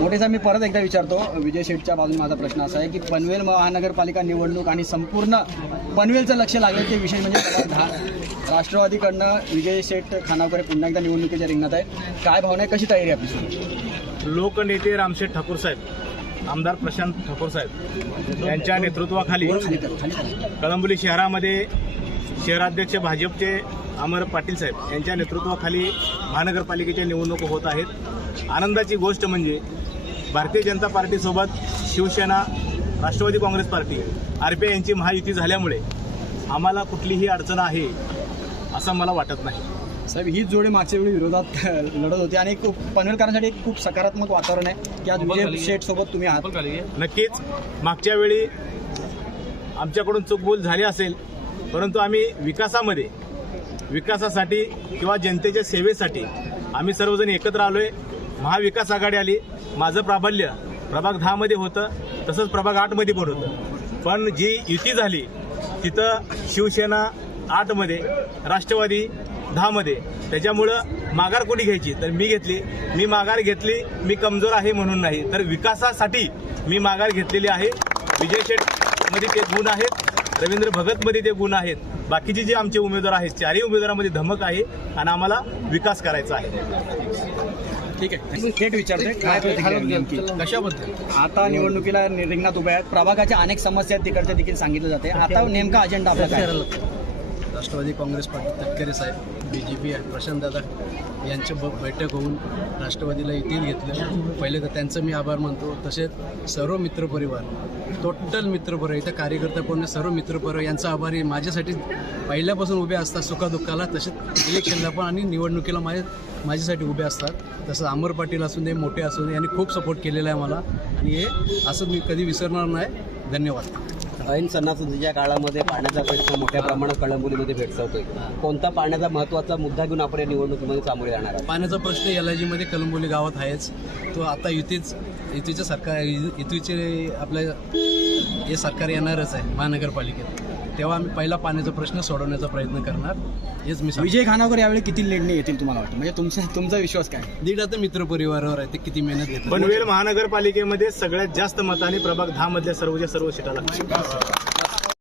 साहेब मी परत एकदा विचारतो विजय शेठच्या बाजूने माझा प्रश्न असा आहे की पनवेल महानगरपालिका निवडणूक आणि संपूर्ण पनवेलचं लक्ष लागलं ते विषय म्हणजे राष्ट्रवादीकडनं विजय शेठ खानावकर पुन्हा एकदा निवडणुकीच्या रिंगणात आहे काय भावना आहे कशी तयारी आपली? लोकनेते रामशेठ ठाकूर साहेब आमदार प्रशांत ठाकूर साहेब यांच्या नेतृत्वाखाली कर. कळंबोली शहरामध्ये शहराध्यक्ष भाजपचे अमर पाटील साहेब यांच्या नेतृत्वाखाली महानगरपालिकेच्या निवडणुका होत आहेत आनंदाची गोष्ट म्हणजे Bharatiya Janata पार्टीसोबत Shiv Sena Rashtrawadi Congress party R P I यांची महायुती झाल्यामुळे आम्हाला कुठलीही अडचण आहे असं मला वाटत नाही. साहेब हीच जोडी मागच्या वेळी विरोधात लढत होती आणि खूप पनवेलकरांसाठी एक खूप सकारात्मक वातावरण आहे की आज विजय शेठ सोबत तुम्ही आहात. नक्कीच मागच्या वेळी आमच्याकडून चूकभूल झाली असेल परंतु आम्ही विकासामध्ये विकासासाठी किंवा जनतेच्या सेवेसाठी आम्ही सर्वजण एकत्र आलोय. महाविकास आघाडी आली माझं प्राबल्य प्रभाग दहामध्ये होतं तसंच प्रभाग आठमध्ये पण होतं. पण जी युती झाली तिथं शिवसेना आठमध्ये राष्ट्रवादी दहामध्ये त्याच्यामुळं माघार कोणी घ्यायची? तर मी घेतली. मी माघार घेतली मी कमजोर आहे म्हणून नाही. तर विकासासाठी मी माघार घेतलेली आहे. विजय शेठमध्ये ते गुण आहेत. रवींद्र भगतमध्ये ते गुण आहेत. बाकीचे जे आमचे उमेदवार आहेत चारही उमेदवारांमध्ये धमक आहे आणि आम्हाला विकास करायचा आहे. ठीक आहे. थेट विचारते काय प्रतिक्रिया आहे नेमकी? कशाबद्दल? आता निवडणुकीला रिंगणात उभ्या आहेत. प्रभागाच्या अनेक समस्या आहेत तिकडच्या देखील सांगितलं जाते. आता नेमका अजेंडा आपला काय? राष्ट्रवादी काँग्रेस पार्टी तटकरे साहेब बी जे पी प्रशांत दादा यांचे ब बैठक होऊन राष्ट्रवादीला येथील घेतलं. पहिले तर त्यांचं मी आभार मानतो. तसेच सर्व मित्रपरिवार टोटल मित्रपरिवार इथं कार्यकर्ता कोण सर्व मित्रपरिवार यांचा आभारी माझ्यासाठी पहिल्यापासून उभे असतात सुखादुःखाला तसेच इलेक्शनला पण आणि निवडणुकीला माझ्या माझ्यासाठी उभे असतात. तसं अमर पाटील असून दे मोठे असून यांनी खूप सपोर्ट केलेला आहे मला. आणि हे असं मी कधी विसरणार नाही. धन्यवाद. ऐन सणासुदीच्या काळामध्ये पाण्याचा प्रश्न मोठ्या प्रमाणात कळंबोलीमध्ये भेटसवतोय कोणता पाण्याचा महत्त्वाचा मुद्दा घेऊन आपण या निवडणुकीमध्ये सामोरे जाणार आहात? पाण्याचा प्रश्न एल आय जीमध्ये कलंबोली गावात आहेच. तो आता युतीच युतीचं सरकार युतीचे आपल्या हे सरकार येणारच आहे महानगरपालिकेत. तेव्हा आम्ही पहिला पाण्याचा प्रश्न सोडवण्याचा प्रयत्न करणार. हेच मी. विजय खानावकर यावेळी किती लेडणी येतील तुम्हाला वाटतं? म्हणजे तुमचा तुमचा विश्वास काय? दीड आता मित्रपरिवारावर आहे ते किती मेहनत घेतात. पनवेल महानगरपालिकेमध्ये सगळ्यात जास्त मताने प्रभाग दहा मधल्या सर्वच्या सर्व सीटा लागतील.